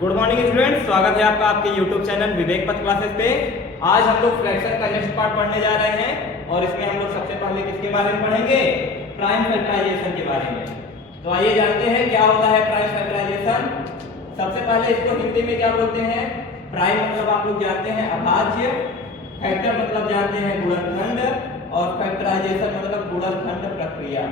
Good morning students, स्वागत है आपका आपके YouTube चैनल विवेक पथ क्लासेस पे। आज हम लोग फ्रैक्शन का नेक्स्ट पार्ट पढ़ने जा रहे हैं और इसमें हम लोग सबसे पहले किसके बारे में पढ़ेंगे? प्राइम फैक्टराइजेशन के बारे में। तो आइए जानते हैं क्या होता है प्राइम फैक्टराइजेशन। सबसे पहले इसको हिंदी में क्या बोलते हैं? प्राइम मतलब आप लोग जानते हैं अभाज्य, फैक्टर मतलब जानते हैं गुणनखंड और फैक्टराइजेशन मतलब गुणनखंड प्रक्रिया।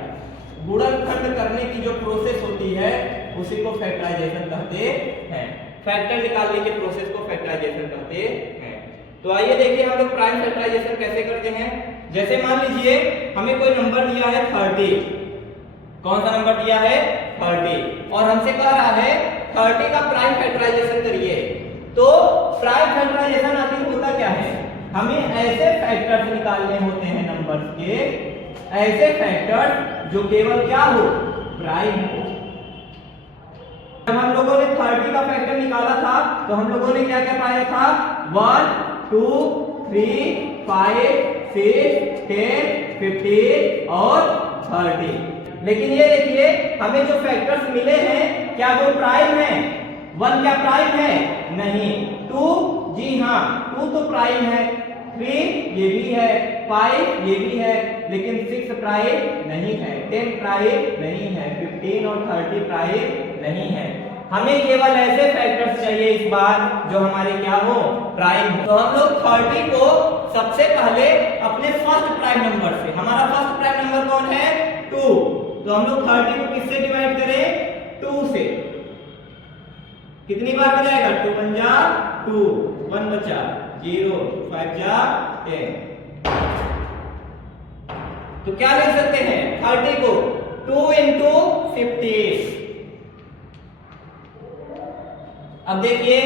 गुणनखंड करने की जो प्रोसेस होती है उसी को फैक्टराइजेशन कहते हैं। फैक्टर निकालने के प्रोसेस को फैक्टराइजेशन कहते हैं। तो आइए देखिए हम लोग प्राइम फैक्टराइजेशन कैसे करते हैं। जैसे मान लीजिए हमें कोई नंबर दिया है 30। कौन सा नंबर दिया है? 30। और हमसे कह रहा है 30 का प्राइम फैक्टराइजेशन करिए। तो प्राइम फैक्टराइजेशन आखिर होता क्या है? हमें ऐसे फैक्टर्स निकालने होते हैं नंबर्स के, ऐसे फैक्टर्स जो केवल क्या हो? प्राइम हो। जब हम लोगों ने 30 का फैक्टर निकाला था तो हम लोगों ने क्या क्या पाया था? 1 2 3 5 6 10 15 और 30। लेकिन ये देखिए हमें जो फैक्टर्स मिले हैं क्या वो प्राइम है? 1 क्या प्राइम है? नहीं। 2 जी हाँ 2 तो प्राइम है, 3 ये भी है, 5 ये भी है, लेकिन 6 प्राइम नहीं है, 10 प्राइम नहीं है, 15 और 30 प्राइम नहीं है। हमें केवल ऐसे फैक्टर्स चाहिए इस बार जो हमारे क्या हो? प्राइम हो। तो हम लोग 30 को सबसे पहले अपने फर्स्ट प्राइम नंबर से, हमारा फर्स्ट प्राइम नंबर कौन है? 2। तो हम लोग 30 को किससे डिवाइड करें? 2 से। कितनी बार बजाएगा? 2 1 जा 2, 1 बचा 0, 5 जा 10। तो क्या लिख सकते हैं 30 को? 2 into 50। अब देखिए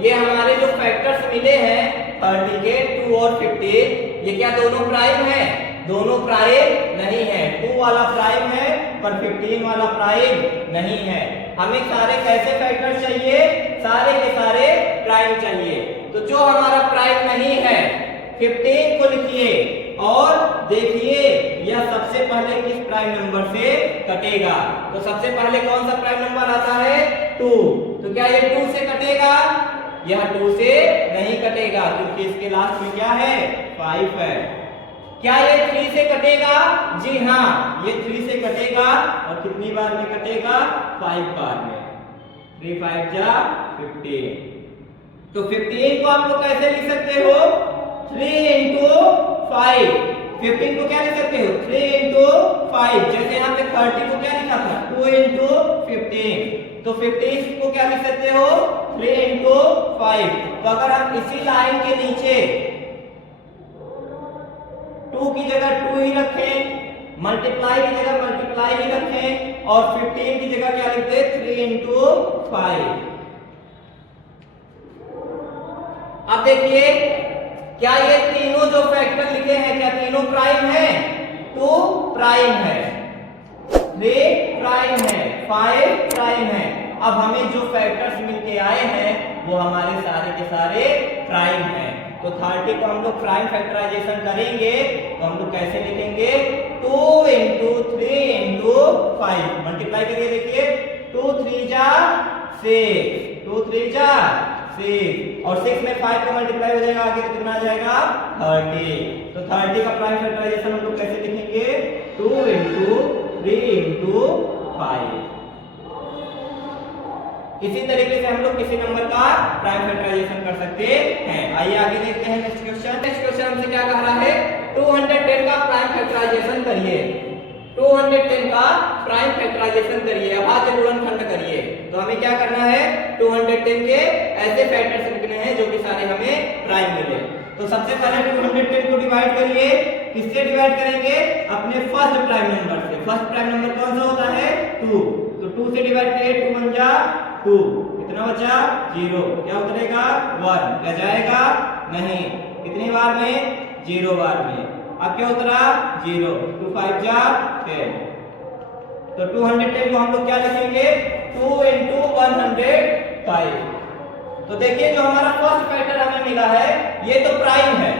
ये हमारे जो फैक्टर्स मिले हैं 30 के 2 और 50, ये क्या दोनों प्राइम है? दोनों प्राइम नहीं है। 2 वाला प्राइम है पर 15 वाला प्राइम नहीं है। हमें सारे कैसे फैक्टर चाहिए? सारे के सारे प्राइम चाहिए। तो जो हमारा प्राइम नहीं है 15 को लिखिए और देखिए यह सबसे पहले किस प्राइम नंबर से कटेगा। तो सबसे पहले कौन सा प्राइम नंबर आता है? 2। तो क्या ये 2 से कटेगा? यह 2 से नहीं कटेगा क्योंकि इसके लास्ट में क्या है? 5 है। क्या ये 3 से कटेगा? जी हाँ ये 3 से कटेगा और कितनी बार में कटेगा? 5 बार में। 3 5 जा 15। तो 15 को आप लोग कैसे लिख सकते हो? 3 into 5। 15 को क्या लिख सकते हो? 3 into 5। जैसे यहाँ पे 30 को क्या लिखा था? 2 into 15। तो 15 को क्या लिख सकते हो? 3 into 5। तो अगर हम इसी लाइन के नीचे 2 की जगह 2 ही रखें, मल्टीप्लाई की जगह मल्टीप्लाई ही रखें और 15 की जगह क्या लिखते हैं? 3 into 5। अब देखिए क्या ये तीनों जो फैक्टर लिखे हैं क्या तीनों प्राइम है? 2 प्राइम है, 3 प्राइम है, 5 प्राइम है। अब हमें जो फैक्टर्स मिलके आए हैं वो हमारे सारे के सारे प्राइम हैं। तो 30 को हम लोग प्राइम फैक्टराइजेशन करेंगे तो हम लोग कैसे लिखेंगे? 2 into 3 into 5 मल्टीप्लाई करिए। देखिए 2 3 जा 6, 2 3 जा 6 और 6 में 5 का मल्टीप्लाई हो जाएगा, आगे तो कितना आ जाएगा? 30। तो 30 का प्राइम फैक्टराइजेशन हम लोग कैसे लिखेंगे? 2 into 3 into 5। इसी तरीके से हम लोग किसी नंबर का प्राइम फैक्टराइजेशन कर सकते हैं। आइए आगे देखते हैं नेक्स्ट क्वेश्चन। नेक्स्ट क्वेश्चन हमसे क्या कह रहा है? 210 का प्राइम फैक्टराइजेशन करिए। 210 का प्राइम फैक्टराइजेशन करिए, अभाज्य गुणनखंड करिए। तो हमें क्या करना है? 210 के ऐसे फैक्टर्स लिखने हैं जो कि सारे हमें प्राइम मिले। तो सबसे पहले 210 को डिवाइड करिए। किससे डिवाइड करेंगे? अपने फर्स्ट प्राइम नंबर से। फर्स्ट प्राइम नंबर कौन सा होता है? 2। तो 2 से डिवाइड करिए। 2 1 जा 2, कितना बचा? 0। क्या उतरेगा? 1। क्या जाएगा? नहीं। कितनी बार में? 0 बार में। अब क्या उतरा? 0। 2 5 जा 10। तो 210 को हम लोग क्या लिखेंगे? 2 into 105। तो देखिए जो हमारा फर्स्ट फैक्टर हमें मिला है ये तो प्राइम है,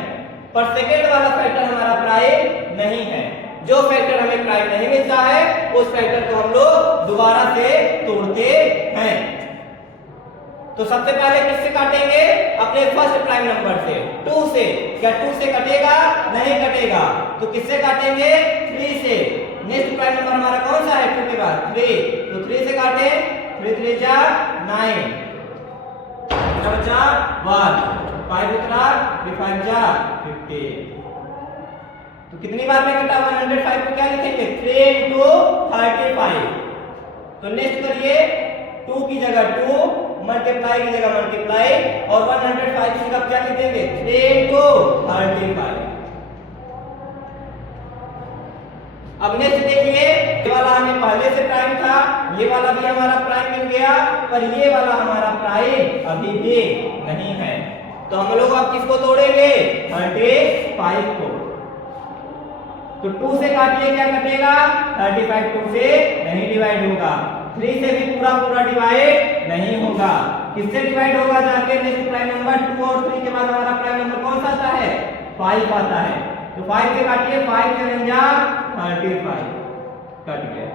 पर सेकेंड वाला फैक्टर हमारा प्राइम नहीं है। जो फैक्टर हमें प्राइम नहीं मिलता है उस फैक्टर को हम लोग दोबारा से तोड़ते हैं। तो सबसे पहले किससे काटेंगे? अपने फर्स्ट प्राइम नंबर से, 2 से। क्या 2 से कटेगा? नहीं कटेगा। तो किससे काटेंगे? 3 से। नेक्स्ट प्राइम नंबर हमारा कौन सा है 2 के बाद? 3। तो 3 से काटे, 3 3 जा 9, कितना बचा? 1, 5 उतरा, 3 5 जा 15। तो कितनी बार में कटा? 105 को क्या लिखेंगे? 3 into 35। तो नेक्स्ट करिए, 2 की जगह 2, मल्टीप्लाई की जगह मल्टीप्लाई, और 105 की जगह क्या लिखेंगे? 3 into 35। अब नेक्स्ट देखिए, ये वाला हमें पहले से प्राइम था, ये वाला भी हमारा प्राइम मिल गया, पर ये वाला हमारा प्राइम अभी भी नहीं है। तो हम लोग अब किसको तोड़ेंगे? 35 को। तो 2 से काटिए, क्या कटेगा? 35 2 से नहीं डिवाइड होगा। 3 से भी पूरा पूरा डिवाइड नहीं होगा। किससे डिवाइड होगा? जाके नेक्स्ट प्राइम नंबर 2 और 3 के बाद हमारा प्राइम नंबर कौन सा आता है? 5 आता है। तो 5 से काटिए, 5 7 जा 35, कट गया।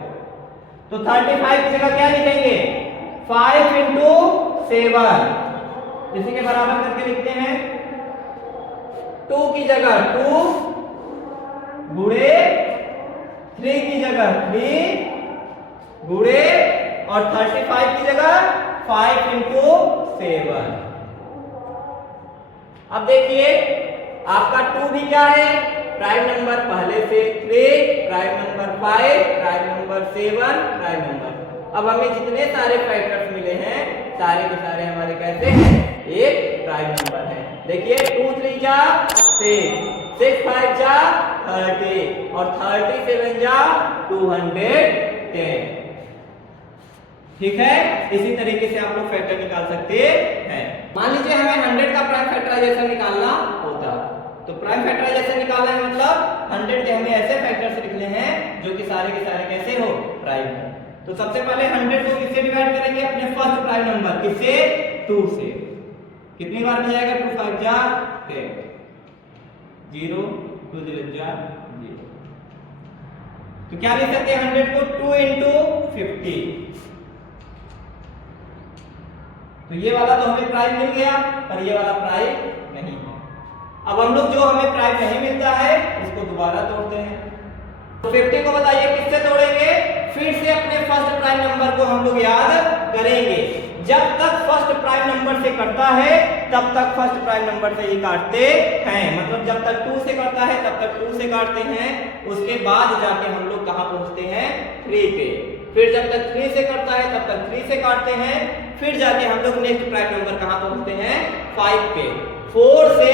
तो 35 की जगह क्या लिखेंगे? 5 into 7, इसी के बराबर करके लिखते हैं। 2 की जगह 2 गुणे, 3 की जगह 3 गुणे, और 35 की जगह 5 into 7। अब देखिए, आपका 2 भी क्या है? प्राइम नंबर पहले से 3, prime number 5, prime number 7, prime number. अब हमें जितने सारे फैक्टर्स मिले हैं, सारे के सारे हमारे कैसे हैं? एक प्राइम नंबर है। देखिए, 2 3 जा 6, 6 5 जा 30, और 37 जा 210। ठीक है, इसी तरीके से आप लोग फैक्टर निकाल सकते हैं। मान लीजिए हमें 100 का प्राइम फैक्टराइजेशन निकालना होता, तो प्राइम फैक्टराइजेशन निकालना है मतलब 100 के हमें ऐसे फैक्टर्स लिखने हैं जो कि सारे के सारे कैसे हो? प्राइम हो। तो सबसे पहले 100 को किससे डिवाइड करेंगे? अपने फर्स्ट प्राइम नंबर, किससे? 2 से। कितनी बार में जाएगा? 2 5 जा 10, 0 2 0 जा 0। तो क्या लिख सकते हैं 100 को? 2 into 50। तो ये वाला तो हमें प्राइम मिल गया, पर ये वाला प्राइम नहीं है। अब हम लोग जो हमें प्राइम नहीं मिलता है, इसको दोबारा तोड़ते हैं। तो 50 को बताइए किससे तोड़ेंगे? फिर से अपने फर्स्ट प्राइम नंबर को हम लोग याद करेंगे। जब तक फर्स्ट प्राइम नंबर से कटता है, तब तक फर्स्ट प्राइम नंबर से ही काटते हैं। मतलब जब तक 2 से कटता है, तब तक 2 से काटते हैं। उसके बाद जाके हम लोग कहां पहुंचते हैं? 3 पे। फिर जब तक 3 से कटता है, तब तक 3 से काटते हैं। फिर जाके हम लोग नेक्स्ट प्राइम नंबर कहां पहुंचते हैं? 5 पे। 4 से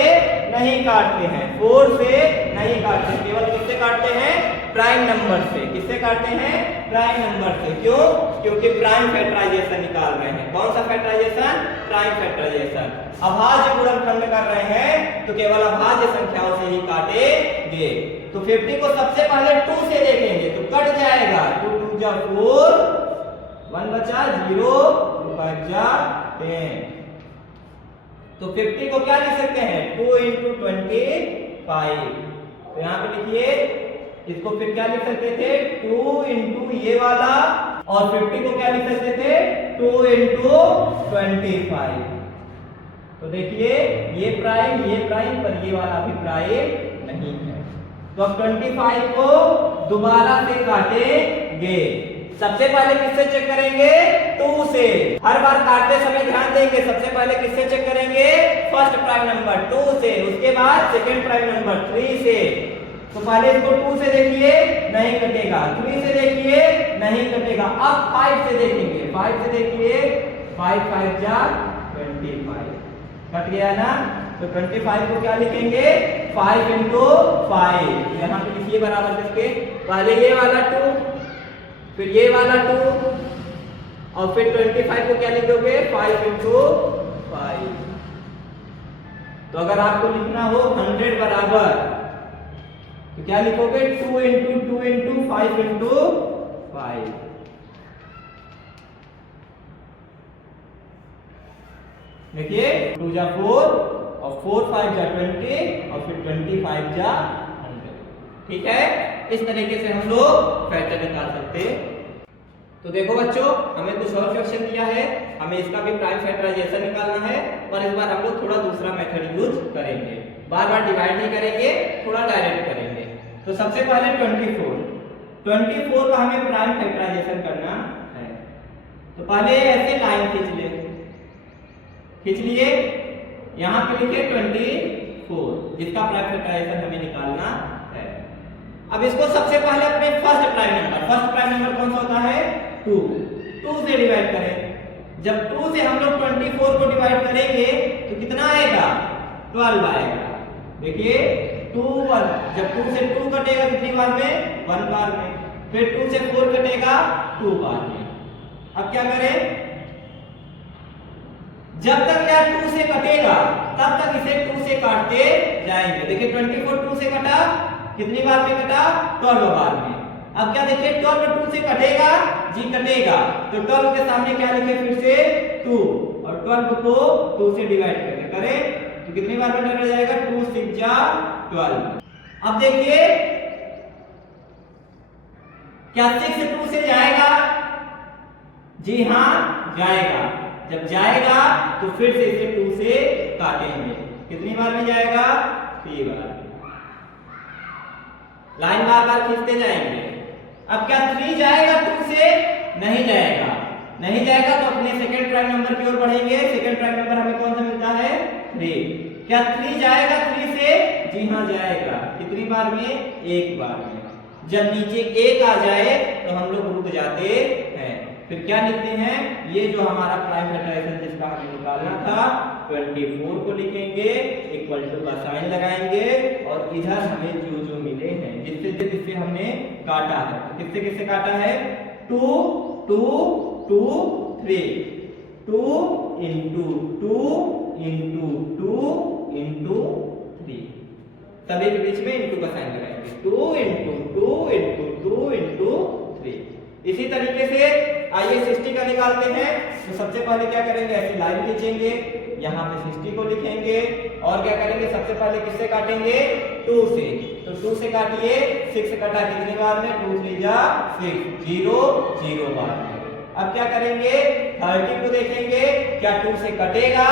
नहीं काटते हैं, 4 से नहीं काटते, केवल किससे काटते हैं? प्राइम नंबर से। किससे काटते हैं? प्राइम नंबर से। क्यों? क्योंकि प्राइम फैक्टराइजेशन निकाल रहे हैं। कौन सा फैक्टराइजेशन? Prime factorisation. अभाज्य गुणनखंड कर रहे हैं, तो केवल अभाज्य संख्याओं से ही काटेंगे। तो 50 को सबसे पहले 2 से देखेंगे, तो कट जाएगा। 2 2 जा 4, 1 बचा 0, 2 5 जा 10। तो 50 को क्या लिख सकते हैं? 2 into 25। तो यहाँ पे लिखिए, इसको फिर क्या लिख सकते थे? 2 into ये वाला, और 50 को क्या लिख सकते थे? 2 into 25। तो देखिए, ये प्राइम, पर ये वाला भी प्राइम नहीं है। तो अब 25 को दोबारा से काटेंगे। सबसे पहले किससे चेक करेंगे? 2 से। हर बार काटते समय ध्यान देंगे, सबसे पहले किससे चेक करेंगे? फर्स्ट प्राइम नंबर 2 से, उसके बाद सेकंड प्राइम नंबर 3 से। तो पहले इसको 2 से देखिए, नहीं कटेगा। 3 से देखिए, नहीं कटेगा। अब 5 से देखेंगे, 5 से देखिए, 5 5 जा 25, कट गया ना। तो 25 को क्या लिखेंगे? 5 into 5। यहाँ पे लिखिए बराबर करके, पहले ये वाला 2, फिर ये वाला 2, और फिर 25 को क्या लिखोगे? 5 into 5। तो अगर आपको लिखना हो 100 बराबर, तो क्या लिखोगे? 2 into 2 into 5 into 5। देखिए, 2 जा 4, और 4 5 जा 20, और फिर 25 जा 100। ठीक है, इस तरीके से हम लोग फैक्टर निकाल सकते तो देखो बच्चों, हमें कुछ और क्वेश्चन दिया है, हमें इसका भी प्राइम फैक्टराइजेशन निकालना है, पर इस बार हम लोग थोड़ा दूसरा मेथड यूज करेंगे। बार बार डिवाइड नहीं करेंगे, थोड़ा डायरेक्ट करेंगे। तो सबसे पहले 24 का हमें प्राइम फैक्टराइजेशन करना है। तो पहले ऐसे लाइन खींच लिए, यहाँ पे लिखे 24, जिसका प्राइम फैक्टराइजेशन हमें निकालना है। अब इसको सबसे पहले अपने फर्स्ट प्राइम नंबर कौन सा होता है? 2 से डिवाइड करें। जब 2 से हम लोग 24 को डिवाइड करेंगे तो कितना आएगा? 12 आएगा। देखिए 2 1, जब 2 से 2 कटेगा कितनी बार में? 1 बार में। फिर 2 से 4 कटेगा 2 बार में। अब क्या करें? जब तक यह 2 से कटेगा तब तक इसे 2 से काटते जाएंगे। देखिए 24 2 से कटा, कितनी बार में कटा? 12 बार में। अब क्या देखिए 12 2 से कटेगा जी, कटेगा। तो 12 के सामने क्या लिखे? फिर से 2, और 12 को 2 से डिवाइड करें तो कितनी बार में कट जाएगा? 2 6 जा 12। अब देखिए क्या 6 2 से जाएगा? जी हाँ, जाएगा। जब जाएगा तो फिर से इसे 2 से काटेंगे। कितनी बार में जाएगा? 3 बार। लाइन बार बार खींचते जाएंगे। अब क्या 3 जाएगा 2 से? नहीं जाएगा। नहीं जाएगा तो अपने सेकंड प्राइम नंबर की ओर बढ़ेंगे। सेकंड प्राइम नंबर हमें कौन सा मिलता है? 3। क्या 3 जाएगा 3 से? जी हाँ, जाएगा। कितनी बार में? 1 बार में। जब नीचे 1 आ जाए तो हम लोग रुक जाते हैं। फिर क्या लिखते हैं? ये जो हमारा प्राइम फैक्टराइजेशन जिसका हमें निकालना था, 24 को लिखेंगे, इक्वल टू का साइन लगाएंगे, और इधर हमें जो मिले हैं जिससे हमने काटा है, तो किससे काटा है? 2 2 2 3, 2 into 2 into 2 into 3, सभी के बीच में इनटू का साइन लगाएंगे। 2 into 2 into 2 into 3। इसी तरीके से आइए 60 का निकालते हैं। तो सबसे पहले क्या करेंगे? ऐसी लाइन खींचेंगे, यहाँ पे 60 को लिखेंगे, और क्या करेंगे? सबसे पहले किससे काटेंगे? 2 से। तो 2 से काटिए, 6 कटा कितनी बार में? 2 3 जा 6, 0 0 बार में। अब क्या करेंगे? 30 को देखेंगे, क्या 2 से कटेगा?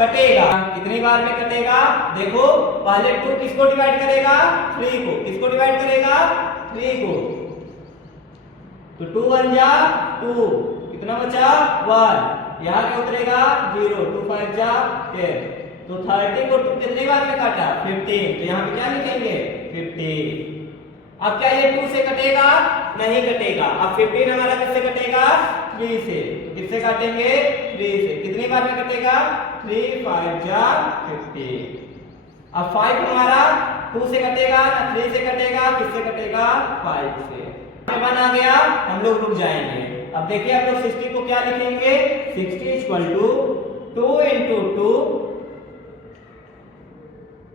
कटेगा। कितनी बार में कटेगा? देखो पहले 2 किसको डिवाइड करेगा? 3 को। किसको डिवाइड करेगा? 3 को। तो 2 1 जा 2, कितना बचा? 1। यहाँ क्या उतरेगा? 0। 2 5 जा 10। तो 30 को 2 कितनी बार में काटा? 15। तो यहाँ पे क्या लिखेंगे? 15। अब क्या ये 2 से कटेगा? नहीं कटेगा। अब 15 हमारा किससे कटेगा? 3 से। तो किससे काटेंगे? 3 से। कितनी बार में कटेगा? 3 5 जा 15। अब 5 हमारा 2 से कटेगा ना 3 से कटेगा, किससे कटेगा? 5 से। 1 आ गया, हम लोग रुक जाएंगे। अब देखिए आप लोग 60 को क्या लिखेंगे? 60 equal to 2 into 2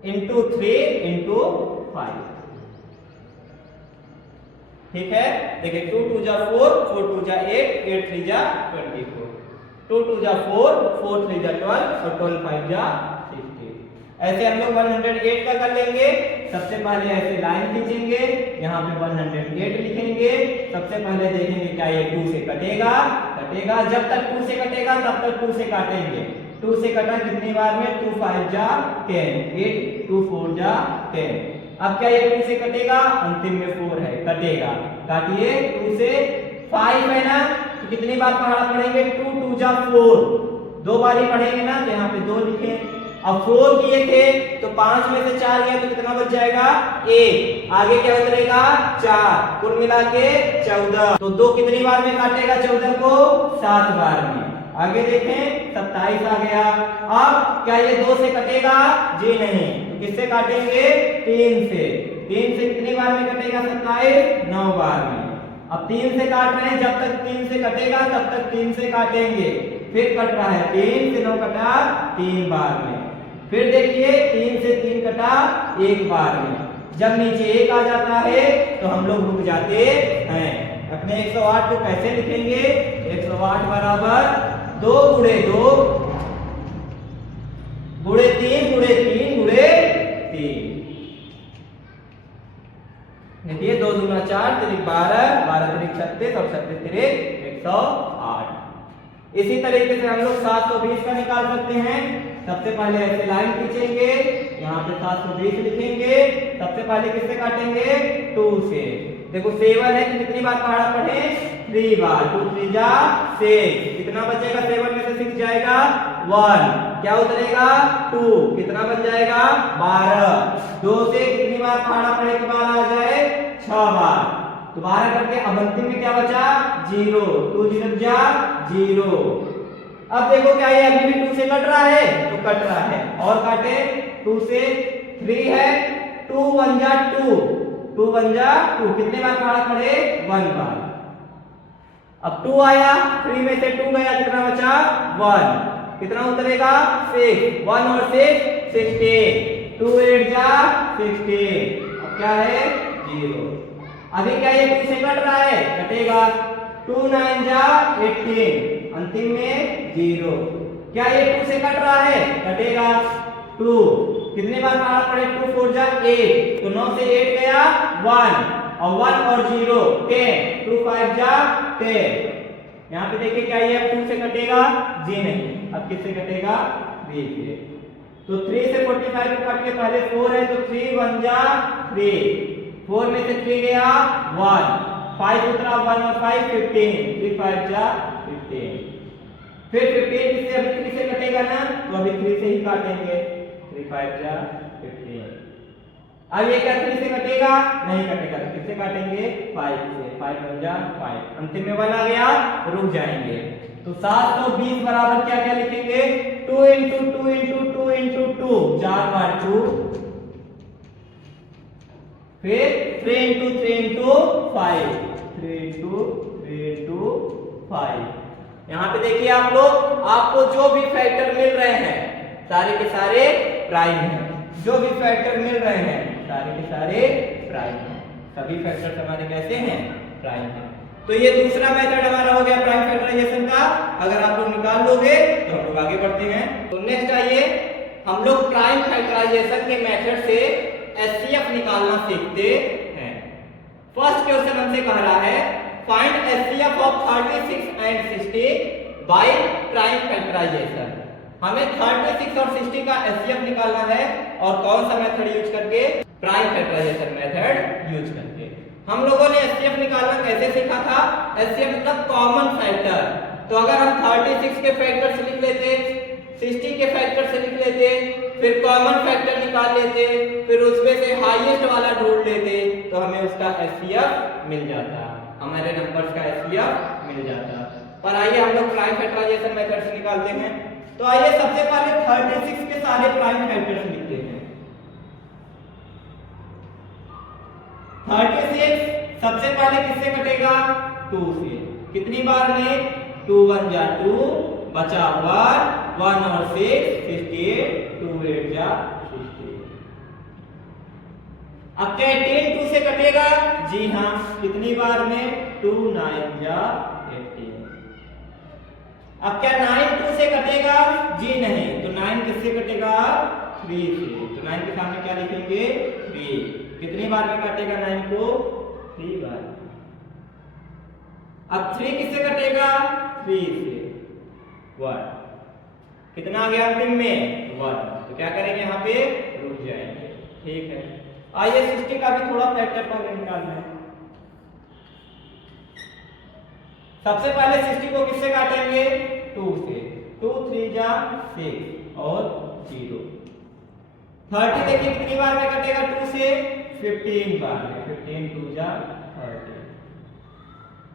into 3 into 5। ठीक है, देखिए 2 2 जा 4, 4 2 जा 8, 8 3 जा 24, 2 2 जा 4, 4 3 जा 12, और 12 5 जा 60। ऐसे हम लोग 108 का कर लेंगे। सबसे पहले ऐसे लाइन खींचेंगे, यहाँ पे 108 लिखेंगे। सबसे पहले देखेंगे क्या ये 2 से कटेगा? कटेगा। जब तक 2 से कटेगा तब तक 2 से काटेंगे। 2 से कटा कितनी बार में? 2 5 जा 10, 8 2 4 जा 10। अब क्या ये 2 से कटेगा? अंतिम में 4 है, कटेगा। काटिए। 2 से 5 है ना, तो कितनी बार पढ़ेंगे? 2 2 जा 4, 2 बार ही पढ़ेंगे ना, तो यहाँ पे 2 लिखे। अब 4 किए थे तो 5 में से 4 गया तो कितना बच जाएगा? 1। आगे क्या उतरेगा? 4। कुल मिला के 14। तो 2 कितनी बार में काटेगा 14 को? 7 बार में। आगे देखें 27 आ गया। अब क्या ये 2 से कटेगा? जी नहीं। तो किससे काटेंगे? 3 से। 3 से कितनी बार में कटेगा? 27 9 बार में। अब 3 से काट रहे हैं, जब तक 3 से कटेगा तब तक 3 से काटेंगे। फिर कट रहा है, 3 से 9 कटा 3 बार में। फिर देखिए 3 से 3 कटा 1 बार में। जब नीचे 1 आ जाता है तो हम लोग रुक जाते हैं। अपने 108 को कैसे लिखेंगे? 108 बराबर 2 गुणे 2 गुणे 3 गुणे 3 गुणे 3। देखिए 2 दूना 4, 3 12, 12 3 36, और 36 3 108। इसी तरीके से हम लोग 720 का निकाल सकते हैं। सबसे पहले ऐसे लाइन खींचेंगे, यहाँ पे 720 लिखेंगे। सबसे पहले किससे काटेंगे? 2 से। देखो 7 है तो कितनी बार पहाड़ा पढ़े? 3 बार। 2 3 जा 6। कितना बचेगा? 7 में से 6 जाएगा 1। क्या उतरेगा? 2। कितना बच जाएगा? 12। 2 से कितनी बार पहाड़ा पढ़े के बाद आ जाए? 6 बार। तो 12 करके अब अंतिम में क्या बचा? 0। 2 0 जा 0। अब देखो क्या ये अभी भी 2 से कट रहा है? तो कट रहा है। और काटे 2 से 3 है। 2 1 जा 2। 2 1 जा 2। कितने बार पहाड़ा पढ़े? 1 बार। अब 2 आया, 3 में से 2 गया, कितना बचा? 1। कितना उतरेगा? 6। 1 और 6 16। 2 8 जा 16। अब क्या है? 0। अभी क्या ये 2 से कट रहा है? कटेगा। 2 9 जा 18। अंतिम में 0। क्या ये 2 से कट रहा है? कटेगा। 2 कितने बार पहाड़ा पढ़े? 2 4 जा 8। तो 9 से 8 गया 1 और 1 और 0 10। 2 5 जा 10। यहाँ पे देखिए क्या ये अब 2 से कटेगा? जी नहीं। अब किससे कटेगा? 3 से। तो 3 से 45 को काट के पहले 4 है तो 3 1 जा 3। 4 में से 3 गया 1। 5 उतरा 1 और 5 15। 3 5 जा 15। फिर 15 किससे? अभी 3 से कटेगा ना, तो अभी 3 से ही काटेंगे। 3 5 जा 15। अब ये क्या 3 से कटेगा? नहीं कटेगा। तो किससे काटेंगे? 5 से। 5 1 जा 5। अंतिम में 1 आ गया, रुक जाएंगे। तो 720 बराबर क्या क्या लिखेंगे? 2 × 2 × 2 × 2। 4 बार 2। फिर 3 × 3 × 5। 3 × 3 × 5। यहाँ पे देखिए आप लोग, आपको जो भी फैक्टर मिल रहे हैं सारे के सारे प्राइम हैं। जो भी फैक्टर मिल रहे हैं सारे के सारे प्राइम हैं। सभी फैक्टर्स हमारे कैसे हैं? प्राइम हैं। तो ये दूसरा मेथड हमारा हो गया प्राइम फैक्टराइजेशन का। अगर आप लोग निकाल लोगे तो हम लोग आगे बढ़ते हैं। तो नेक्स्ट आइए, हम लोग प्राइम फैक्टराइजेशन के मेथड से एचसीएफ निकालना सीखते हैं। फर्स्ट क्वेश्चन हमसे कह रहा है find HCF of 36 and 60 by prime factorization. हमें 36 और 60 का एचसीएफ निकालना है। और कौन सा मेथड यूज करके? प्राइम फैक्टराइजेशन मेथड यूज करके। हम लोगों ने एचसीएफ निकालना कैसे सीखा था? एचसीएफ मतलब कॉमन फैक्टर। तो अगर हम 36 के फैक्टर से लिख लेते, 60 के फैक्टर से लिख लेते, फिर कॉमन फैक्टर निकाल लेते, फिर उसमें से हाईएस्ट वाला ढूंढ लेते, तो हमें उसका एचसीएफ मिल जाता, हमारे नंबर्स का एचसीएफ मिल जाता। पर आइए हम लोग प्राइम फैक्टराइजेशन मेथड से निकालते हैं। तो आइए सबसे पहले 36 के सारे प्राइम फैक्टर्स लिखते हैं। 36 सबसे पहले किससे कटेगा? 2 से। कितनी बार में? 2 1 जा 2, बचा 1 1 और 6 68। 2 8 जा 68। अब क्या 10 2 से कटेगा? जी हाँ। कितनी बार में? 2 9 जा 18। अब क्या 9 2 से कटेगा? जी नहीं। तो 9 किससे कटेगा? 3 से। तो 9 के सामने क्या लिखेंगे? 3। कितनी बार में काटेगा 9 को? 3 बार। अब 3 किससे कटेगा? 3 से। 1। कितना आ गया अंतिम में? 1। तो क्या करेंगे? यहाँ पे रुक जाएंगे। ठीक है। आइए 60 का भी थोड़ा फैक्टर पहले निकालना है। सबसे पहले 60 को किससे काटेंगे? 2 से। 2 3 जा 6 और 0। 30 देखिए कितनी बार में कटेगा? 2 से 15 बार में। 15 2 जा 30।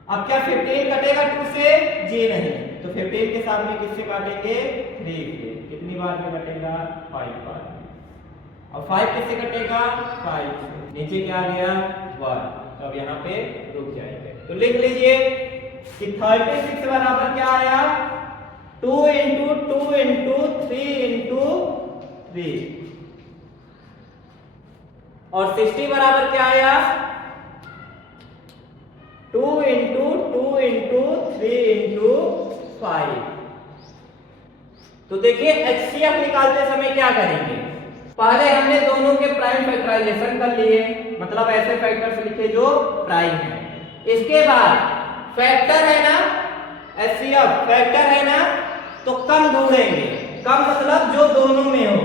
अब क्या 15 कटेगा 2 से? जी नहीं। तो 15 के सामने किससे काटेंगे? 3 से। कितनी बार में कटेगा? 5 बार में। और 5 किससे कटेगा? 5 से। नीचे क्या आ गया? 1। तो अब यहाँ पे रुक जाएंगे। तो लिख लीजिए कि 36 बराबर क्या आया? 2 × 2 × 3 × 3। और 60 बराबर क्या आया? 2 × 2 × 3 × 5। तो देखिए एचसीएफ निकालते समय क्या करेंगे? पहले हमने दोनों के प्राइम फैक्टराइजेशन कर लिए, मतलब ऐसे फैक्टर्स लिखे जो प्राइम है। इसके बाद फैक्टर है ना, एचसीएफ फैक्टर है ना, तो कम ढूंढेंगे। कम मतलब जो दोनों में हो,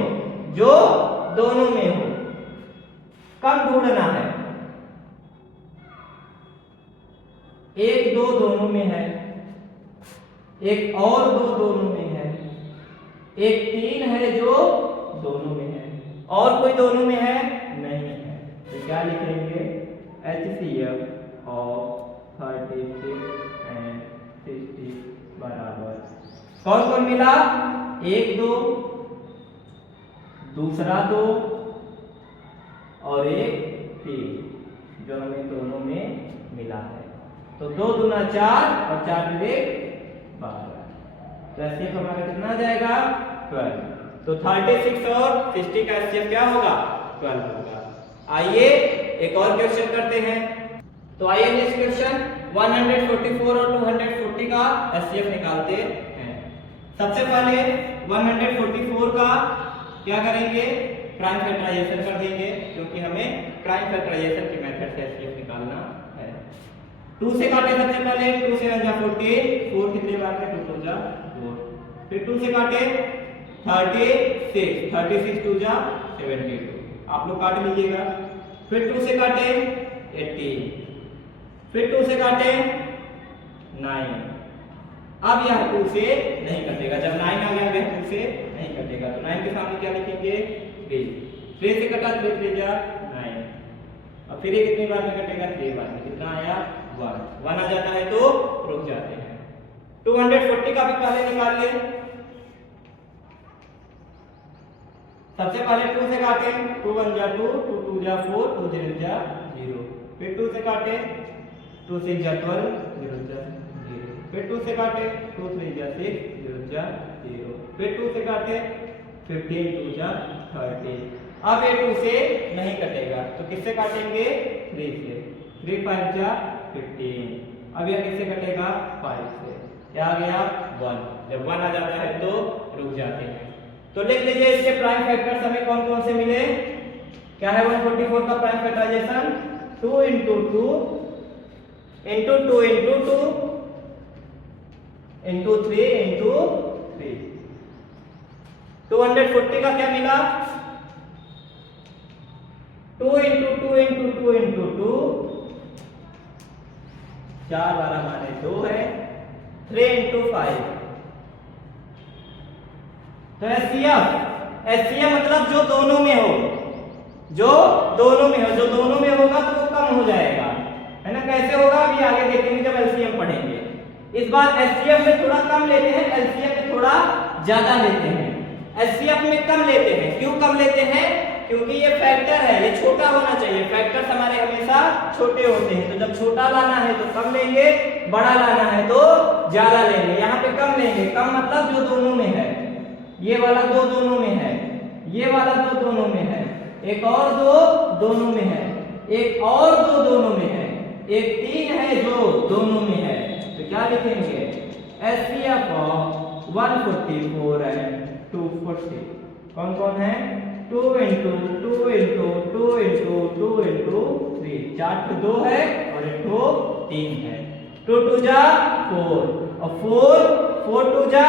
जो दोनों में हो, कम ढूंढना है। 1 2 दोनों में है, एक और 2 दोनों में है, एक 3 है जो दोनों में है, और कोई दोनों में है नहीं है। तो क्या लिखेंगे? HCF ऑफ 36 एंड 60 बराबर कौन कौन मिला? 1 2, दूसरा 2 और एक 3, जो हमें दोनों में मिला है। तो 2 दूना 4 और 4 दूनी 12। तो एचसीएफ हमारा कितना आ जाएगा? 12। तो 36 और 60 का एचसीएफ क्या होगा? 12 होगा। आइए एक और क्वेश्चन करते हैं। तो आइए नेक्स्ट क्वेश्चन 144 और 240 का एचसीएफ निकालते हैं। सबसे पहले 144 का क्या करेंगे? प्राइम फैक्टराइजेशन कर देंगे, क्योंकि हमें प्राइम फैक्टराइजेशन के मेथड से एचसीएफ निकालना है। 2 से काटे सबसे पहले, 2 से 1 जा 14, 4 कितने बार में 2 2 जा 4, फिर 2 से काटे 36, 36 2 जा 72, आप लोग काट लीजिएगा। फिर 2 से काटे 18, फिर 2 से काटे 9। अब यह 2 से नहीं कटेगा, जब 9 आ गया 2 से नहीं कटेगा, तो 9 के सामने क्या लिखेंगे? 3। 3 से कटा 3 3 जा 9, और फिर ये कितनी बार में कटेगा? 3 बार में। कितना आया? 1 आ जाता है तो रुक जाते हैं। 240 का भी पहले निकाल ले। सबसे पहले 2 से काटे, 2 1 जा 2, 2 2 जा 4, 2 0 जा 0, फिर 2 से काटे, 2 6 जा 12, 0 जा 0, फिर 2 से काटे, 2 3 जा 6, 0 जा 0, फिर 2 से काटे 15, 2 जा 30। अब ये 2 से नहीं कटेगा, तो किससे काटेंगे? 3 से। 3 5 जा 15। अब यह किससे कटेगा? 5 से। क्या आ गया? 1। जब 1 आ जाता है तो रुक जाते हैं। तो लिख लीजिए इसके प्राइम फैक्टर्स हमें कौन कौन से मिले। क्या है 144 का prime factorisation? 2 into 2 into 2 into 2 into 3 into 3। 240 का क्या मिला? 2 into 2 into 2 into 2, 4 12 माने 2 है, 3 into 5। तो एचसीएफ मतलब जो दोनों में हो, जो दोनों में हो, जो दोनों में होगा तो वो कम हो जाएगा, है ना? कैसे होगा अभी आगे देखेंगे जब एलसीएम पढ़ेंगे। इस बार एचसीएफ में थोड़ा कम लेते हैं, एलसीएम में थोड़ा ज्यादा लेते हैं। एचसीएफ में कम लेते हैं, क्यों कम लेते हैं? क्योंकि ये फैक्टर है, ये छोटा होना चाहिए। फैक्टर्स हमारे हमेशा छोटे होते हैं, तो जब छोटा लाना है तो कम लेंगे, बड़ा लाना है तो ज्यादा लेंगे। यहाँ पे कम लेंगे, कम मतलब जो दोनों में है। ये वाला 2 दोनों में है, ये वाला 2 दोनों में है, एक और 2 दोनों में है, एक और 2 दोनों में है, एक 3 है जो दोनों में है। तो क्या लिखेंगे? एचसीएफ ऑफ 144 एंड 240 कौन कौन है? 2 into 2 into 2 into 2 into 3, 4 2 है और एक 3 है। 2 2 जा 4 और 4 2 जा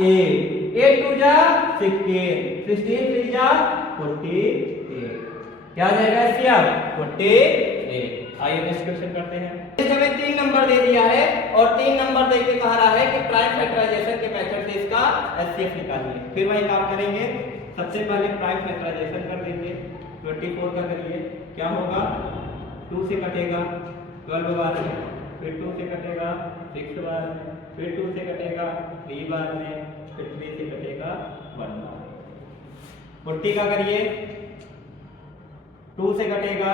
8, 8 2 जा 16, 16 3 जा 48। क्या आ जाएगा एचसीएफ? 48। आइए नेक्स्ट क्वेश्चन करते हैं। इस हमें 3 नंबर दे दिया है और 3 नंबर दे के कह रहा है कि प्राइम फैक्टराइजेशन के मेथड से इसका एचसीएफ निकालिए। फिर वही काम करेंगे। सबसे पहले प्राइम फैक्टराइजेशन कर देंगे। 24 का करिए, क्या होगा? 2 से कटेगा 12 बार में, फिर 2 से कटेगा 6 बार में, फिर 2 से कटेगा 3 बार में, फिर 3 से कटेगा 1 बार में। 40 का करिए, 2 से कटेगा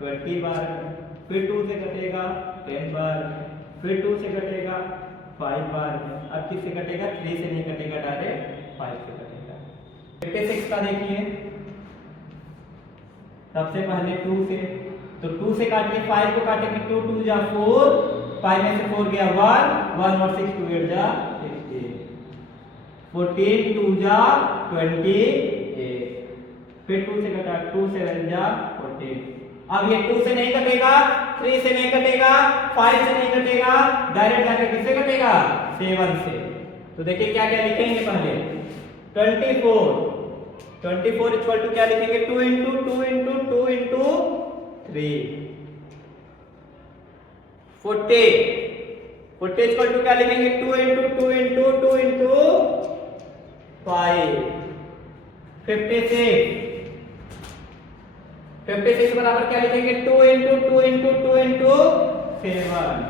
20 बार में, फिर 2 से कटेगा 10 बार में, फिर 2 से कटेगा 5 बार में। अब किससे कटेगा? 3 से नहीं कटेगा, डायरेक्ट 5 से कटेगा। 56 का देखिए, सबसे पहले 2 से, तो 2 से काटिए, 5 को काटेंगे, 2 2 जा 4, 5 में से 4 गया 1, 1 और 6 2 8 जा 16, 14 2 जा 28, फिर 2 से कटा 2 7 जा 14। अब ये 2 से नहीं कटेगा, 3 से नहीं कटेगा, 5 से नहीं कटेगा, डायरेक्ट जाकर किससे कटेगा? 7 से। तो देखिए क्या क्या लिखेंगे पहले 24 इक्वल टू क्या लिखेंगे 2 into 2 into 2 into 3 40 equal to क्या लिखेंगे 2 इंटू 2 इंटू 2 इंटू 5 56 बराबर क्या लिखेंगे 2 इंटू 2 इंटू 2 इंटू 7।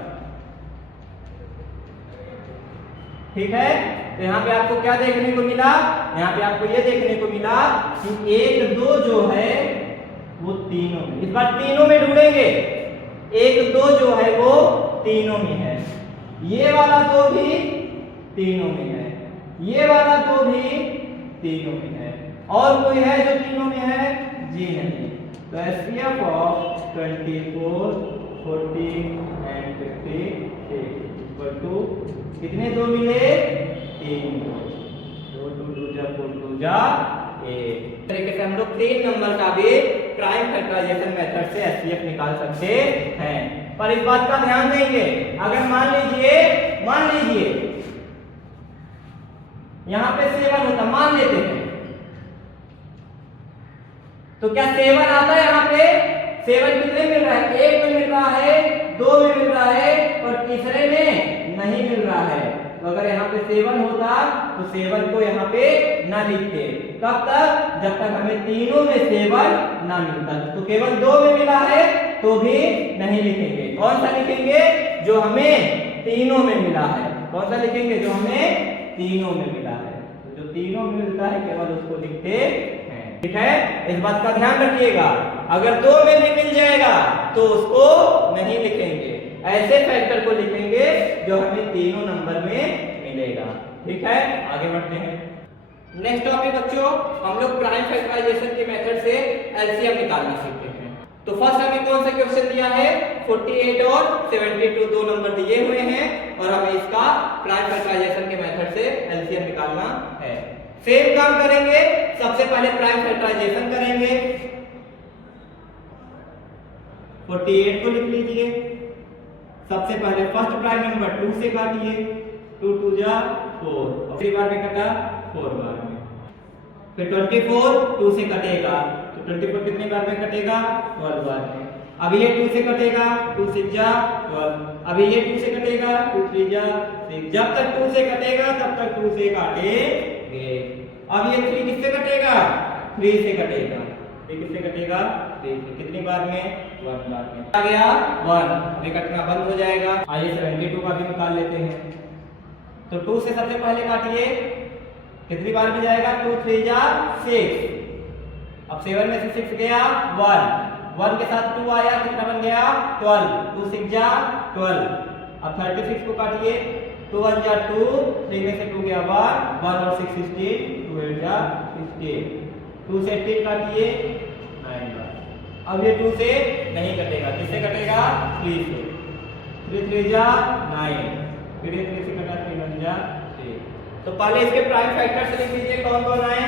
ठीक है, तो यहाँ पे आपको क्या देखने को मिला? यहाँ पे आपको ये देखने को मिला कि 1 2 जो है वो तीनों में, इस बार तीनों में ढूंढेंगे। 1 2 जो है वो तीनों में है, ये वाला 2 भी तीनों में है, ये वाला 2 भी तीनों में है, और कोई है जो तीनों में है? जी नहीं। तो HCF of 24 40 and 56 equal to कितने 2 मिले? 3 2 2 जा 4 2 जा 8। तरीके से हम लोग 3 नंबर का भी प्राइम फैक्टराइजेशन मेथड से HCF निकाल सकते हैं। पर इस बात का ध्यान देंगे, अगर मान लीजिए यहां पे 7 होता, मान लेते हैं, तो क्या 7 आता है? यहाँ पे 7 कितने मिल रहा है? 1 में मिल रहा है, 2 में मिल रहा है, और तीसरे में नहीं मिल रहा है। तो अगर यहाँ पे 7 होता तो 7 को यहाँ पे ना लिखते। कब तक? जब तक हमें तीनों में 7 ना मिलता। तो केवल 2 में मिला है तो भी नहीं लिखेंगे। कौन सा लिखेंगे? जो हमें तीनों में मिला है। कौन सा लिखेंगे? जो हमें तीनों में मिला है। तो जो तीनों में मिलता है केवल उसको लिखते हैं। ठीक है, इस बात का ध्यान रखिएगा। अगर 2 में भी मिल जाएगा तो उसको नहीं लिखेंगे, ऐसे फैक्टर को लिखेंगे जो हमें तीनों नंबर में मिलेगा। ठीक है, आगे बढ़ते हैं। नेक्स्ट टॉपिक बच्चों, हम लोग प्राइम फैक्टराइजेशन के मेथड से एलसीएम निकालना सीखते हैं। तो फर्स्ट हमें कौन सा क्वेश्चन दिया है? 48 और 72 दो नंबर दिए हुए हैं और हमें इसका प्राइम फैक्टराइजेशन के मेथड से एलसीएम निकालना है। सेम काम करेंगे, सबसे पहले प्राइम फैक्टराइजेशन करेंगे। 48 को लिख लीजिए। सबसे पहले फर्स्ट प्राइम नंबर 2 से काटिए, 2 2 जा 4, कितनी बार में कटा? 4 बार में। फिर 24 2 से कटेगा, तो 24 कितनी बार में कटेगा? 12 बार में। अभी ये 2 से कटेगा, 2 6 जा 12, अभी ये 2 से कटेगा, 2 3 जा 6। जब तक 2 से कटेगा तब तक 2 से काटेंगे। अब ये 3 किससे कटेगा? 3 से कटेगा। ये किससे कटेगा? 3 से। कितनी बार में? 1 बार में। आ गया 1, अभी कटना बंद हो जाएगा। आइए 72 का भी निकाल लेते हैं। तो 2 से सबसे पहले काटिए, कितनी बार में जाएगा? 2 3 जा 6। अब 7 में से 6 गया 1 के साथ 2 आया, कितना बन गया? 12, 2 6 जा 12। अब 36 को काटिए, 2 1 जा 2, 3 में से 2 गया 1 और 6 16, 2 8 जा 16। 2 से 18 काटिए 9 बार। अब ये 2 से नहीं कटेगा, किससे कटेगा? 3 से। 3 3 जा 9, फिर ये 3 से कटा 3 1 जा 3। तो पहले इसके प्राइम फैक्टर से लिख लीजिए कौन कौन आए।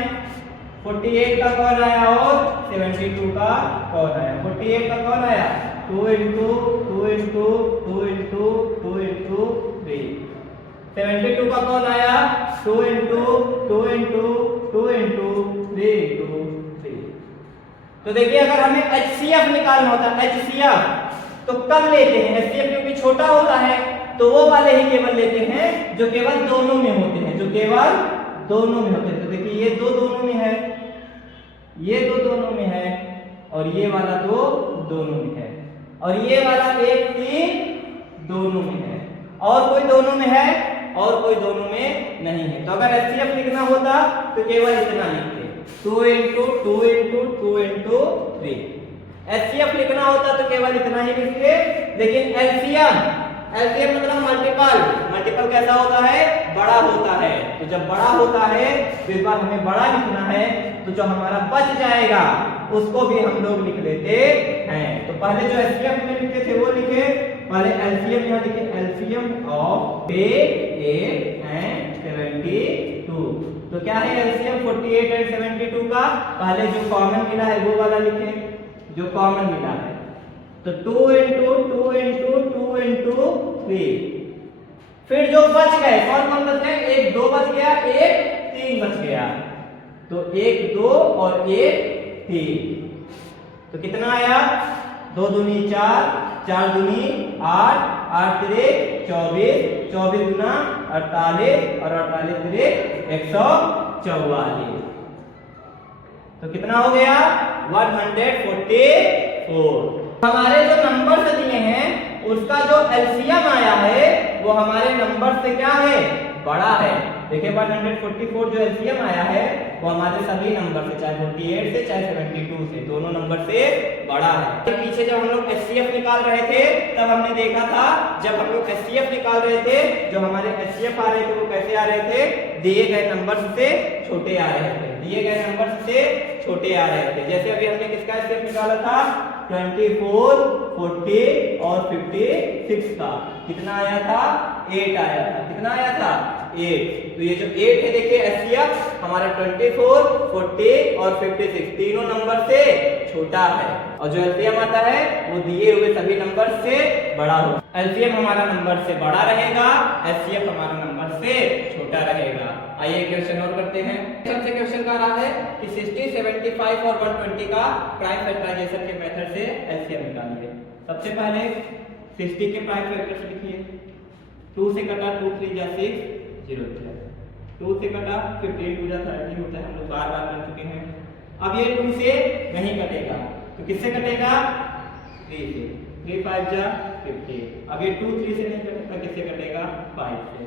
48 का कौन आया और 72 का कौन आया? 48 का कौन आया? 2 इंटू 2 इंटू 2 इंटू 2 इंटू 3। 72 का कौन आया? 2 इंटू 2 इंटू 2 इंटू 3 इंटू 3। तो देखिए अगर हमें HCF निकालना होता है, HCF तो कब लेते हैं? HCF क्योंकि छोटा होता है तो वो वाले ही केवल लेते हैं जो केवल दोनों में होते हैं, जो केवल दोनों में होते हैं। तो देखिए ये 2 दोनों में है, ये 2 दोनों में है, और ये वाला 2 दोनों में है, और ये वाला 1 3 दोनों में है, और कोई दोनों में है और कोई दोनों में नहीं है। तो अगर HCF लिखना होता तो केवल इतना लिखते, 2 इंटू 2 इंटू 2 इंटू 3। HCF लिखना होता तो केवल इतना ही लिखते। लेकिन LCM मतलब मल्टीपल कैसा होता है? बड़ा होता है। तो जब बड़ा होता है तो इस बार हमें बड़ा लिखना है, तो जो हमारा बच जाएगा उसको भी हम लोग लिख लेते हैं। तो पहले जो HCF में लिखते थे वो लिखे, पहले LCM यहाँ लिखे, LCM ऑफ 8 एंड 72। तो क्या है LCM 48 एंड 72 का? पहले जो कॉमन मिला है वो वाला लिखें, जो कॉमन मिला है। तो 2 इंटू 2 इंटू 2 इंटू 3। फिर जो बच गए कौन कौन बच गए, 1 2 बच गया, 1 3 बच गया, तो 1 2 और 1 3। तो कितना आया, 2 दूनी 4, 4 दूनी 8, 8 तिरे 24, 24 गुना 48 और 48 तिरे 144। तो कितना हो गया 144। हमारे जो नंबर से दिए हैं उसका जो एलसीएम आया है वो हमारे नंबर से क्या है, बड़ा है। देखिए 144 जो एलसीएम आया है वो हमारे सभी नंबर से, चाहे 48 से चाहे 72 से, दोनों नंबर से बड़ा है। पीछे जब हम लोग एचसीएफ निकाल रहे थे तब हमने देखा था, जब हम लोग एचसीएफ निकाल रहे थे, जो हमारे एचसीएफ आ रहे थे वो कैसे आ रहे थे, दिए गए नंबर से छोटे आ रहे थे, दिए गए नंबर से छोटे आ रहे थे। जैसे अभी हमने किसका एचसीएफ निकाला था, 24, 40 और 56 का कितना आया था, 8 आया था। कितना आया था, 8। तो ये जो 8 है देखिए एचसीएफ हमारा 24, 40 और 56 तीनों नंबर से छोटा है, और जो एलसीएम आता है वो दिए हुए सभी नंबर से बड़ा होगा। एलसीएम हमारा नंबर से बड़ा रहेगा, एचसीएफ हमारा नंबर से छोटा रहेगा। आइए क्वेश्चन और करते हैं। सबसे क्वेश्चन का रहा है कि 60, 75 और 120 का प्राइम फैक्टराइजेशन के मेथड से एलसीएम निकालिए। सबसे पहले 60 के प्राइम फैक्टर्स लिखिए। 2 से कटा 2 3 जा 6, 0 2 से कटा 15 2 जा 30 होता है, हम लोग बार बार कर चुके हैं। अब ये 2 से नहीं कटेगा तो किससे कटेगा, 3 से। 3 5 जा 15। अब ये 2 3 से नहीं कटेगा, किससे कटेगा, 5 से।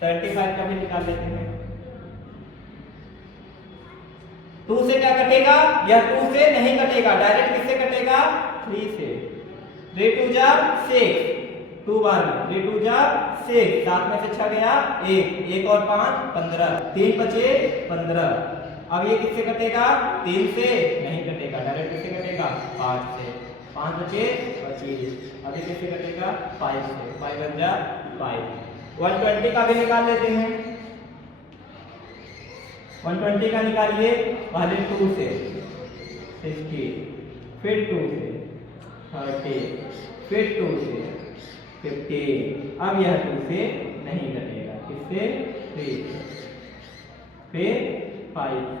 75 का भी निकाल लेते हैं। 2 से क्या कटेगा, यह 2 से नहीं कटेगा, डायरेक्ट किससे कटेगा, 3 से। 3 2 जा 6, 2 बार 3 2 जा 6, 7 में से 6 गया 1, 1 और 5 15, 3 बचे 15। अब ये किससे कटेगा, 3 से नहीं कटेगा, डायरेक्ट किससे कटेगा, 5 से। 5 बचे 25। अब ये किससे कटेगा, 5 से। 5 बन जा 5। 120 का भी निकाल लेते हैं। 120 का निकालिए, पहले 2 से 60, फिर 2 से 30, फिर 2 से 50। अब यह 2 से नहीं कटेगा, किससे, 3 से, फिर 5 से।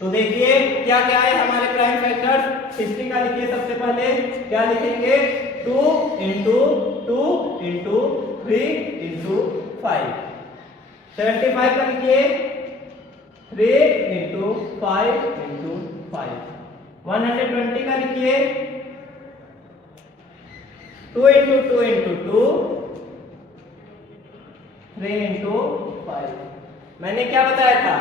तो देखिए क्या क्या है हमारे प्राइम फैक्टर्स। 60 का लिखिए सबसे पहले, क्या लिखेंगे, 2 इंटू 2 इंटू 3 इंटू 5। 75 का लिखिए 3 इंटू 5 इंटू 5। 120 का लिखिए 2 इंटू 2 इंटू 2, 3 इंटू 5। मैंने क्या बताया था,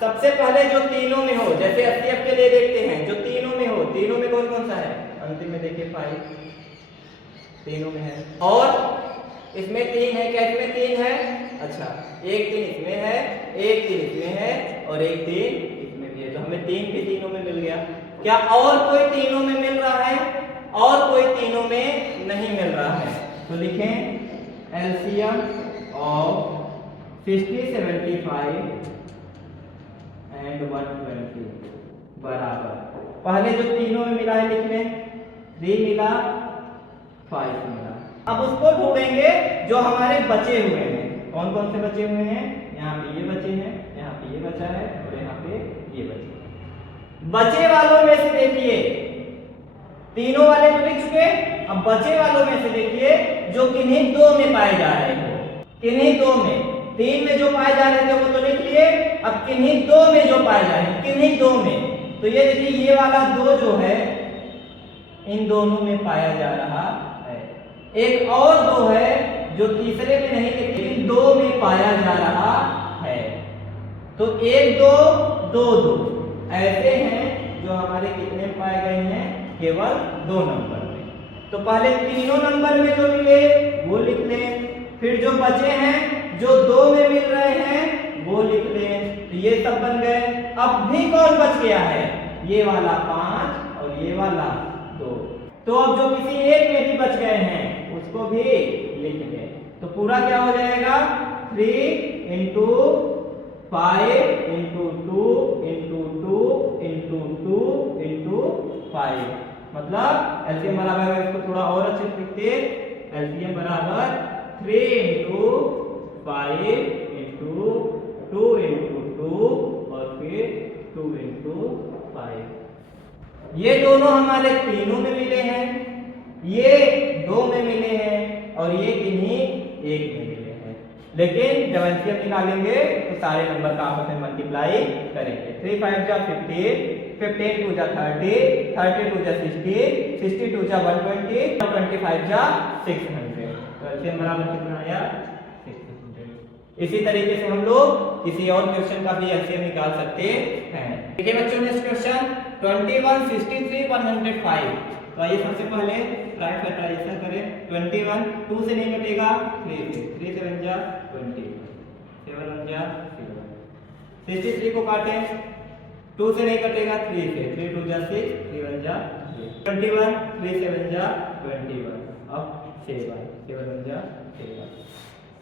सबसे पहले जो तीनों में हो, जैसे एचसीएफ के लिए देखते हैं, जो तीनों में हो, तीनों में कौन कौन सा है, अंतिम में देखिए 5 तीनों में है, और इसमें 3 है। क्या इसमें 3 है, अच्छा, एक 3 इसमें है, एक 3 इसमें है और एक 3 इसमें भी है, तो हमें 3 भी तीनों में मिल गया। क्या और कोई तीनों में मिल रहा है, और कोई तीनों में नहीं मिल रहा है, तो लिखें एलसीएम ऑफ 60, 75 एंड 120 बराबर, पहले जो तीनों में मिला है लिख लें, 3 मिला 5 मिला। अब उसको ढूंढेंगे जो हमारे बचे हुए हैं। कौन कौन से बचे हुए हैं, यहाँ पे ये बचे हैं, यहाँ पे ये बचा है और यहाँ पे ये बचे हैं। बचे वालों में से देखिए, तीनों वाले तो लिख चुके, अब बचे वालों में से देखिए जो किन्हीं 2 में पाए जा रहे हो, किन्हीं 2 में। 3 में जो पाए जा रहे थे वो तो लिख लिए, अब किन्हीं 2 में जो पाए जा रहे हैं, किन्हीं 2 में, तो ये देखिए ये वाला 2 जो है इन दोनों में पाया जा रहा है। एक और 2 है जो तीसरे में नहीं लिखे, इन 2 में पाया जा रहा है। तो 1 2 2 2 ऐसे हैं जो हमारे कितने पाए गए हैं, केवल 2 नंबर में। तो पहले तीनों नंबर में जो मिले वो लिख लें, फिर जो बचे हैं जो 2 में मिल रहे हैं वो लिख लें, तो ये सब बन गए। अब भी कौन बच गया है, ये वाला 5 और ये वाला 2। तो अब जो किसी एक में भी बच गए हैं उसको भी लिख लें, तो पूरा क्या हो जाएगा, 3 into 5 into 2 into 2 into 2 into 5। मतलब एलसीएम बराबर है, इसको थोड़ा और अच्छे से लिखते, एलसीएम बराबर 3 इंटू 5 इंटू 2 इंटू 2 और फिर 2 इंटू 5। ये दोनों हमारे तीनों में मिले हैं, ये 2 में मिले हैं और ये किन्हीं एक में मिले हैं। लेकिन जब एलसीएम निकालेंगे तो सारे नंबर का आपस में मल्टीप्लाई करेंगे। 3 5 जा 15, 15 2 जा 30, 30 2 जा 60, 60 2 जा 120, 125 जा 600। तो एलसीएम बराबर कितना आया? 600। इसी तरीके से हम लोग किसी और क्वेश्चन का भी एलसीएम निकाल सकते हैं। देखिए बच्चों, नेक्स्ट क्वेश्चन 21 63 105। तो आइए सबसे पहले प्राइम फैक्टराइजेशन करें। 21 2 से नहीं कटेगा, 3 से, 3 7 जा 20, 7 1 जा 7। 63 को काटें, 2 से नहीं कटेगा, 3 से, 3 2 जा 6, 3 1 जा 21, 3 7 जा 21, अब 7 7 1 जा 7।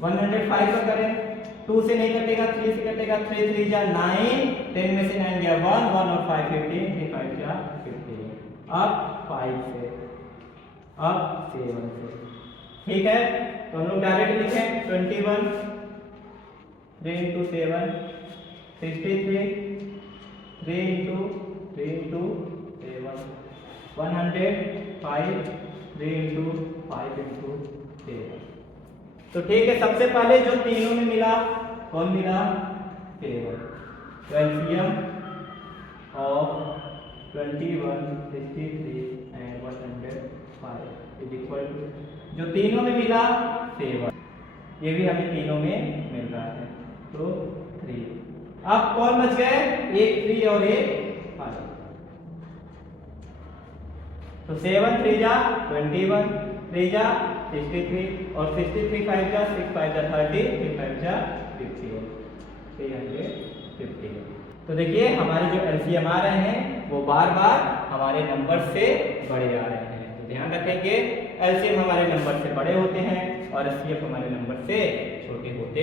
105 का करें, 2 से नहीं कटेगा, 3 से कटेगा, 3 3 जा 9, 10 में से 9 गया 1, 1 और 5 15, 3 5 जा 15। अब 5 से, अब 7 से, ठीक है। तो हम लोग डायरेक्ट लिखें 21 3 इंटू 7 63, 3 इंटू 7 105, 3 इंटू 5 इंटू 7। तो ठीक है, सबसे पहले जो तीनों में मिला, कौन मिला? 7। तो LCM of 21 63 and 105 is equal to, जो तीनों में मिला 7, ये भी हमें तीनों में मिल रहा है, तो 3। अब कौन बच गए? एक 3 और एक 5। तो 7 3 जा 21, 3 जा 63 और 63 5 जा 6 5 जा 30, 3 5 जा 50, 350। तो देखिए हमारे जो एलसीएम आ रहे हैं वो बार बार हमारे नंबर से बड़े आ रहे हैं। तो ध्यान रखेंगे, एलसीएम हमारे नंबर से बड़े होते हैं और एचसीएफ हमारे नंबर से छोटे होते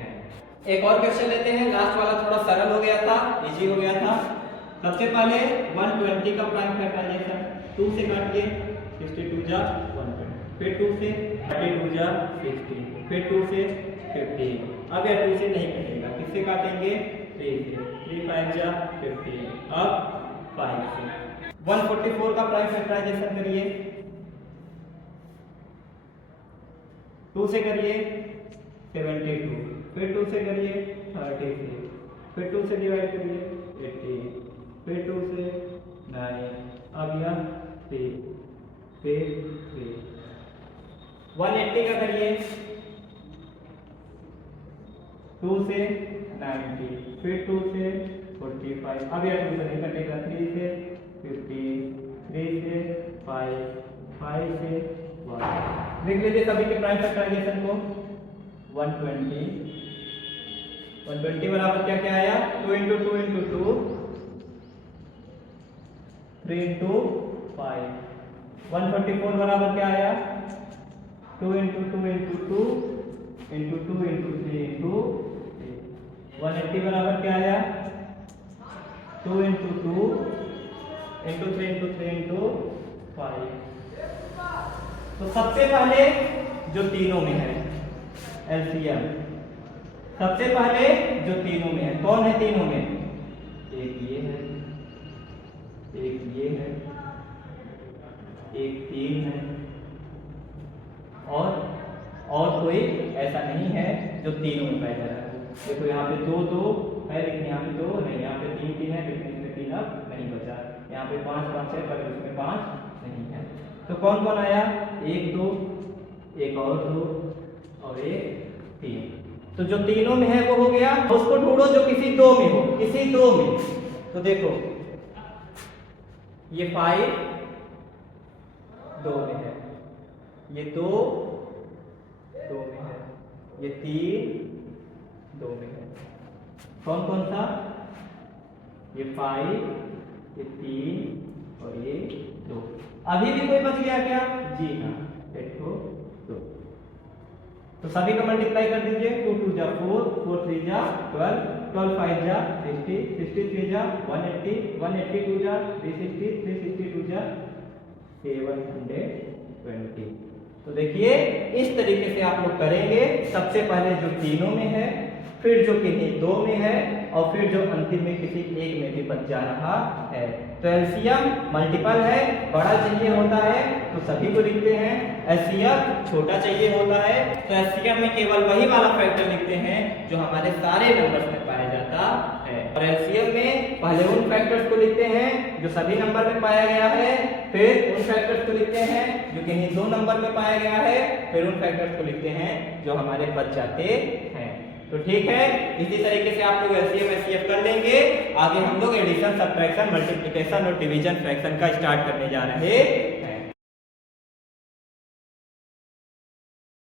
हैं। एक और क्वेश्चन लेते हैं, लास्ट वाला थोड़ा सरल हो गया था, इजी हो गया था। सबसे पहले 120 का प्राइम फैक्टराइजेशन, 2 से काटिए, 62 जा 120, फिर 2 से 32 जा 60, फिर 2 से 50। अब यह 2 से नहीं कटेगा, किससे काटेंगे? 3 से, 3 5 जा 50, अब 5 से। 144 का प्राइम फैक्टराइजेशन करिए, 2 से करिए 72, फिर 2 से करिए 36, फिर 2 से डिवाइड करिए 80, फिर 2 से 9, अब यह 3, फिर 3। 180 का करिए, 2 से 90, फिर 2 से 45, अब यह 2 से नहीं कटेगा, 3 से 50, 3 से 5, 5 से 1। देख लीजिए सभी के प्राइम फैक्टराइजेशन को। 120 बराबर क्या क्या आया? 2 इंटू 2 इंटू 2, 3 इंटू 5। 144 बराबर क्या आया? 2 into 2 into 2 into 2 into 3 into 3। 180 बराबर क्या आया? 2 इंटू 2 इंटू 3 इंटू 3 इंटू 5। तो सबसे पहले जो तीनों में है एलसीएम, सबसे पहले जो तीनों में है, कौन है तीनों में? एक ये है, एक ये है, एक 3 है, और कोई ऐसा नहीं है जो तीनों में पैदा है। देखो यहाँ पे 2 2 है, लेकिन यहाँ पे 2 नहीं, यहाँ पे 3 3 है, लेकिन इसमें 3 अब नहीं बचा। यहाँ पे 5 5 है, पर इसमें 5 नहीं है। तो कौन कौन आया? 1 2, एक और 2 और एक 3। तो जो तीनों में है वो हो गया। उसको ढूंढो जो किसी 2 में हो, किसी 2 में। तो देखो ये 5 2 में है, ये 2 में है, ये 3 2 में है। कौन कौन सा? ये 5, ये 3 और ये 2। अभी भी कोई बच गया क्या? जी हाँ, देखो 2। तो सभी का मल्टीप्लाई कर दीजिए। 2 2 जा 4, 4 3 जा 12, 12 5 जा 60, 63 जा 180, 182 जा 360, 362 जा K120। तो देखिए इस तरीके से आप लोग करेंगे। सबसे पहले जो तीनों में है, फिर जो किन्हीं दो में है, और फिर जो अंतिम में किसी एक में भी बच जा रहा है। तो एलसीएम मल्टीपल है, बड़ा चाहिए होता है तो सभी को लिखते हैं। एचसीएफ छोटा चाहिए होता है तो एचसीएफ में केवल वही वाला फैक्टर लिखते हैं जो हमारे सारे नंबर्स में पाया जाता है। और एलसीएम में पहले उन फैक्टर्स को लिखते हैं जो सभी नंबर में पाया गया है, फिर उन फैक्टर्स को लिखते हैं जो किन्हीं दो नंबर में पाया गया है, फिर उन फैक्टर्स को लिखते हैं जो हमारे बच जाते हैं। तो ठीक है, इसी तरीके से आप लोग एलसीएम एचसीएफ कर लेंगे। आगे हम लोग एडिशन, सब्ट्रैक्शन, मल्टीप्लिकेशन और डिवीजन फ्रैक्शन का स्टार्ट करने जा रहे हैं।